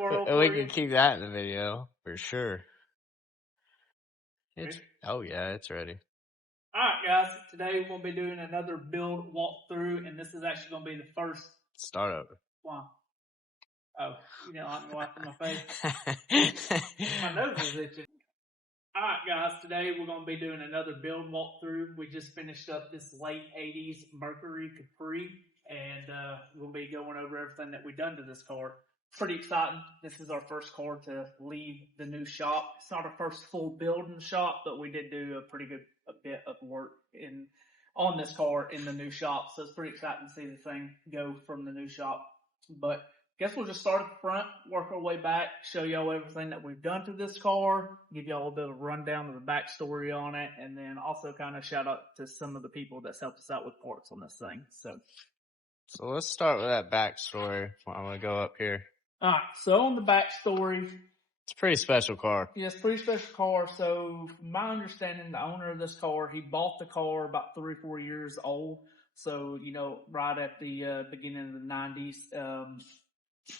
twirl We for you. can keep that in the video for sure. Ready? Oh yeah, it's ready. Alright guys, today we're going to be doing another build walkthrough, and this is actually going to be the first... Start over. Wow. Oh, you didn't like me wiping my face? My nose is itching. Alright guys, today we're going to be doing another build walkthrough. We just finished up this late 80s Mercury Capri, and we'll be going over everything that we've done to this car. Pretty exciting. This is our first car to leave the new shop. It's not our first full build in the shop, but we did do a bit of work on this car in the new shop. So it's pretty exciting to see the thing go from the new shop. But guess we'll just start at the front, work our way back, show y'all everything that we've done to this car, give y'all a bit of a rundown of the backstory on it, and then also kind of shout out to some of the people that's helped us out with parts on this thing. So let's start with that backstory. I'm going to go up here. Alright, so on the backstory, it's a pretty special car. Yeah, it's a pretty special car. So, from my understanding, the owner of this car, he bought the car about 3 or 4 years old. So, right at the beginning of the 90s,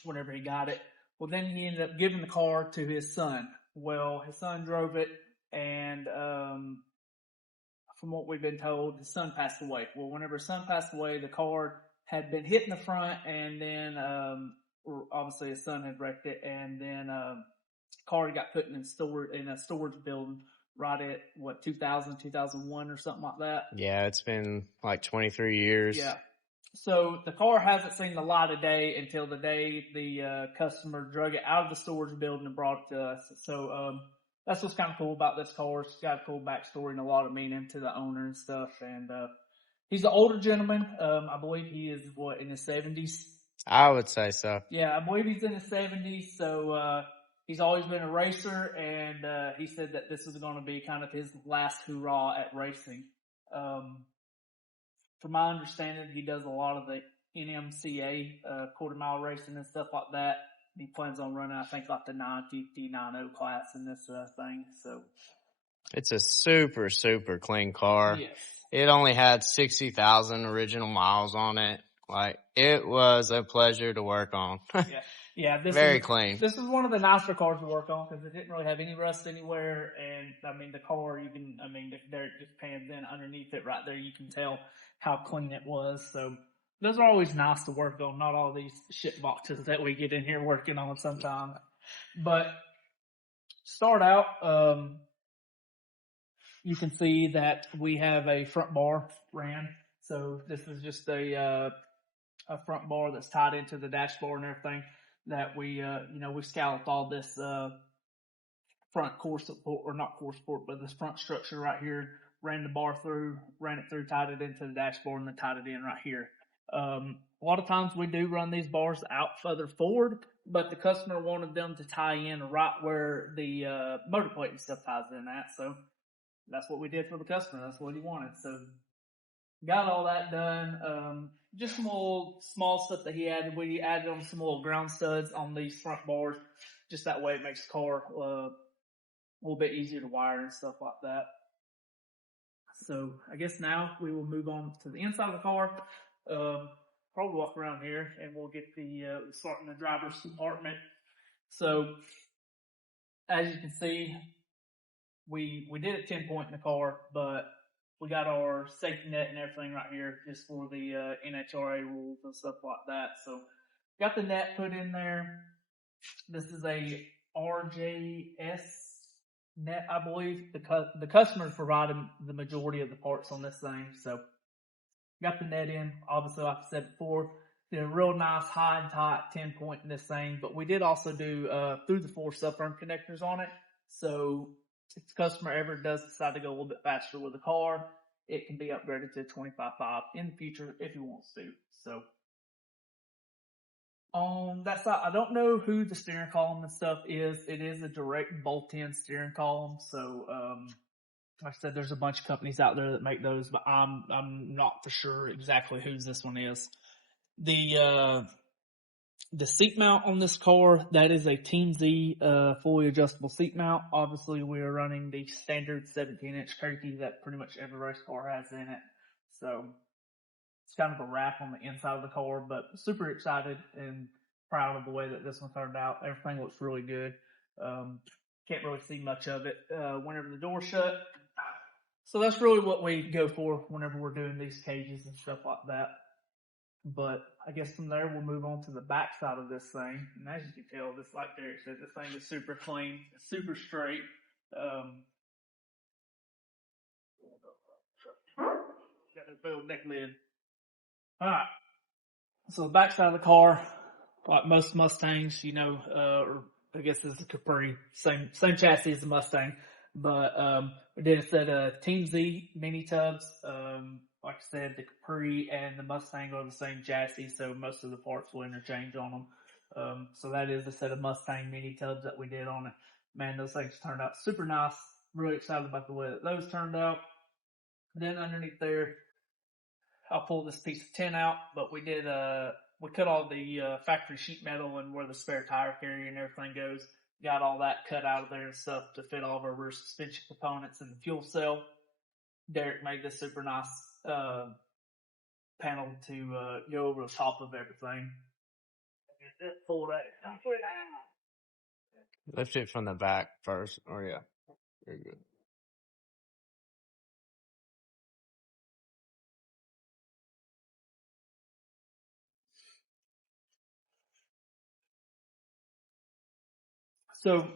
whenever he got it. Well, then he ended up giving the car to his son. Well, his son drove it, and from what we've been told, his son passed away. Well, whenever his son passed away, the car had been hit in the front, and then obviously his son had wrecked it, and then car got put in a storage building right at 2001 or something like that. Yeah, it's been like 23 years. Yeah. So the car hasn't seen the light of day until the day the customer drug it out of the storage building and brought it to us. So that's what's kind of cool about this car. It's got a cool backstory and a lot of meaning to the owner and stuff. And he's an older gentleman. I believe he is in his 70s. I would say so. Yeah, I believe he's in his 70s. So he's always been a racer, and he said that this was going to be kind of his last hurrah at racing. From my understanding, he does a lot of the NMCA quarter-mile racing and stuff like that. He plans on running, I think, like the 950-90 class in this thing. So it's a super, super clean car. Yes. It only had 60,000 original miles on it. Like, it was a pleasure to work on. Yeah. Very clean. This is one of the nicer cars to work on because it didn't really have any rust anywhere. And, the car, if Derek just pans in underneath it right there, you can tell how clean it was. So those are always nice to work on. Not all these shit boxes that we get in here working on sometimes. But start out, you can see that we have a front bar ran. So this is just a front bar that's tied into the dashboard and everything that we scalloped all this front core support, or not core support, but this front structure right here, ran it through, tied it into the dashboard, and then tied it in right here. A lot of times we do run these bars out further forward, but the customer wanted them to tie in right where the motor plate and stuff ties in at, so that's what we did for the customer. That's what he wanted. So got all that done. Just some little small stuff that he added. We added on some little ground studs on these front bars. Just that way it makes the car a little bit easier to wire and stuff like that. So I guess now we will move on to the inside of the car. Probably walk around here and we'll get start in the driver's compartment. So as you can see, we did a 10-point in the car, but we got our safety net and everything right here just for the NHRA rules and stuff like that. So got the net put in there. This is a RJS net, I believe. The customers provided the majority of the parts on this thing. So got the net in. Obviously, like I said before, did a real nice high and tight 10-point in this thing. But we did also do through the 4 sub-firm connectors on it. So if the customer ever does decide to go a little bit faster with the car, it can be upgraded to 25.5 in the future if he wants to. So on that side, I don't know who the steering column and stuff is. It is a direct bolt-in steering column. So like I said, there's a bunch of companies out there that make those, but I'm not for sure exactly whose this one is. The seat mount on this car, that is a Team Z fully adjustable seat mount. Obviously, we are running the standard 17-inch turkey that pretty much every race car has in it. So it's kind of a wrap on the inside of the car, but super excited and proud of the way that this one turned out. Everything looks really good. Can't really see much of it whenever the door's shut. So that's really what we go for whenever we're doing these cages and stuff like that. But I guess from there we'll move on to the back side of this thing. And as you can tell, this, like Derek said, this thing is super clean, super straight. Got this big old neck lid. Alright. So the back side of the car, like most Mustangs, you know, or I guess this is a Capri, same chassis as the Mustang. But we did a set of Team Z mini tubs. Like I said, the Capri and the Mustang are the same chassis, so most of the parts will interchange on them. So that is a set of Mustang mini tubs that we did on it. Man, those things turned out super nice. Really excited about the way that those turned out. Then underneath there, I'll pull this piece of tin out, but we did, we cut all the factory sheet metal and where the spare tire carrier and everything goes. Got all that cut out of there and stuff to fit all of our rear suspension components and the fuel cell. Derek made this super nice panel to go over the top of everything. Pull that. Lift it from the back first. Oh yeah, very good. So,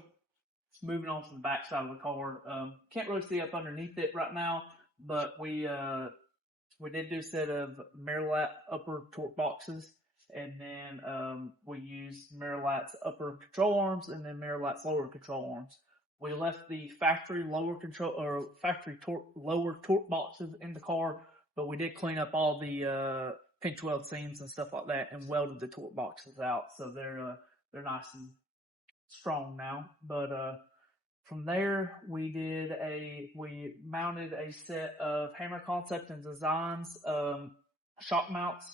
moving on to the back side of the car, can't really see up underneath it right now, but we did do a set of Mercury upper torque boxes, and then we used Mercury's upper control arms and then Mercury's lower control arms. We left the factory lower torque boxes in the car, but we did clean up all the pinch weld seams and stuff like that and welded the torque boxes out, so they're nice and strong now. But from there we mounted a set of Hammer Concept and Designs shock mounts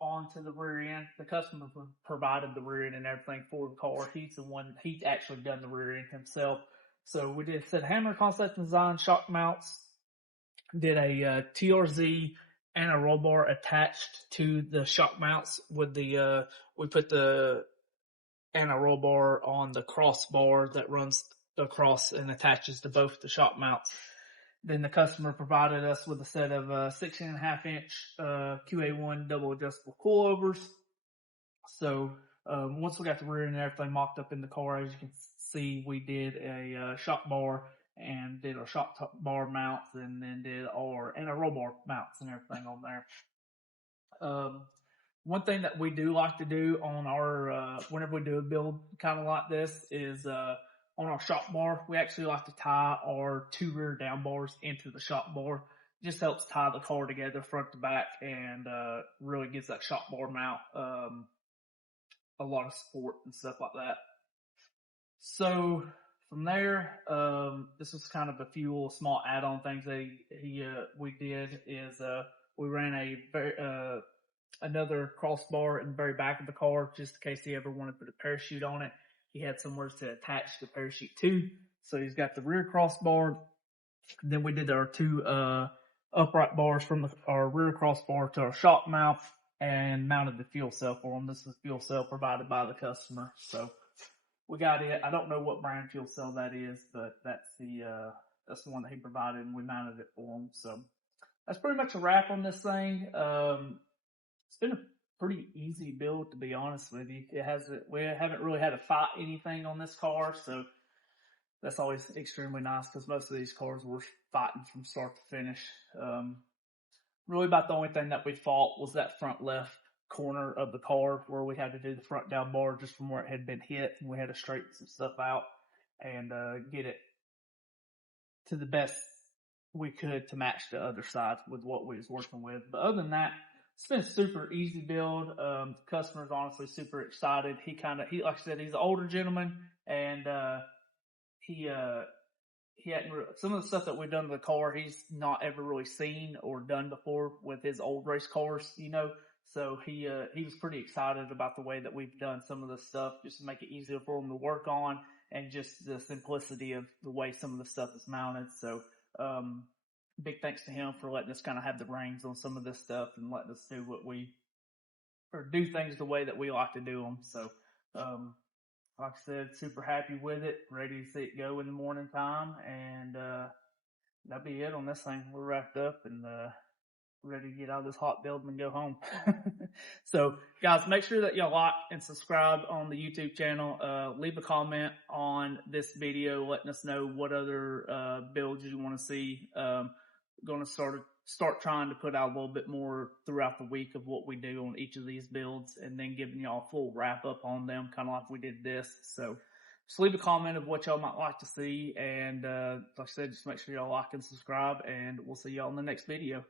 onto the rear end. The customer provided the rear end and everything for the car. He's actually done the rear end himself. So we did a set of Hammer Concept and Design shock mounts. Did a TRZ and a roll bar attached to the shock mounts with the we put the and a roll bar on the crossbar that runs across and attaches to both the shock mounts. Then the customer provided us with a set of 16.5 inch QA1 double adjustable coilovers. So once we got the rear end and everything mocked up in the car, as you can see, we did a shock bar and did our shock bar mounts, and then did a roll bar mounts and everything on there. One thing that we do like to do on our, whenever we do a build kind of like this is, on our shock bar, we actually like to tie our 2 rear down bars into the shock bar. It just helps tie the car together front to back and, really gives that shock bar mount, a lot of support and stuff like that. So from there, this was kind of a few little small add-on things that we did is, we ran another crossbar in the very back of the car, just in case he ever wanted to put a parachute on it. He had somewhere to attach the parachute to. So he's got the rear crossbar. Then we did our 2 upright bars from our rear crossbar to our shock mount and mounted the fuel cell for him. This is fuel cell provided by the customer. So we got it. I don't know what brand fuel cell that is, but that's the one that he provided, and we mounted it for him. So that's pretty much a wrap on this thing. It's been a pretty easy build, to be honest with you. We haven't really had to fight anything on this car, so that's always extremely nice because most of these cars were fighting from start to finish. Really about the only thing that we fought was that front left corner of the car where we had to do the front down bar just from where it had been hit, and we had to straighten some stuff out and get it to the best we could to match the other side with what we was working with. But other than that, it's been a super easy build. The customer's honestly super excited. He like I said, he's an older gentleman, and he hadn't some of the stuff that we've done to the car, he's not ever really seen or done before with his old race cars, you know. So he was pretty excited about the way that we've done some of this stuff, just to make it easier for him to work on, and just the simplicity of the way some of the stuff is mounted. So big thanks to him for letting us kind of have the reins on some of this stuff and letting us do what we or do things the way that we like to do them. So, like I said, super happy with it. Ready to see it go in the morning time, and that'll be it on this thing. We're wrapped up and ready to get out of this hot building and go home. So, guys, make sure that y'all like and subscribe on the YouTube channel. Leave a comment on this video letting us know what other builds you want to see. Going to start trying to put out a little bit more throughout the week of what we do on each of these builds, and then giving y'all a full wrap up on them, kind of like we did this. So just leave a comment of what y'all might like to see, and like I said, just make sure y'all like and subscribe, and we'll see y'all in the next video.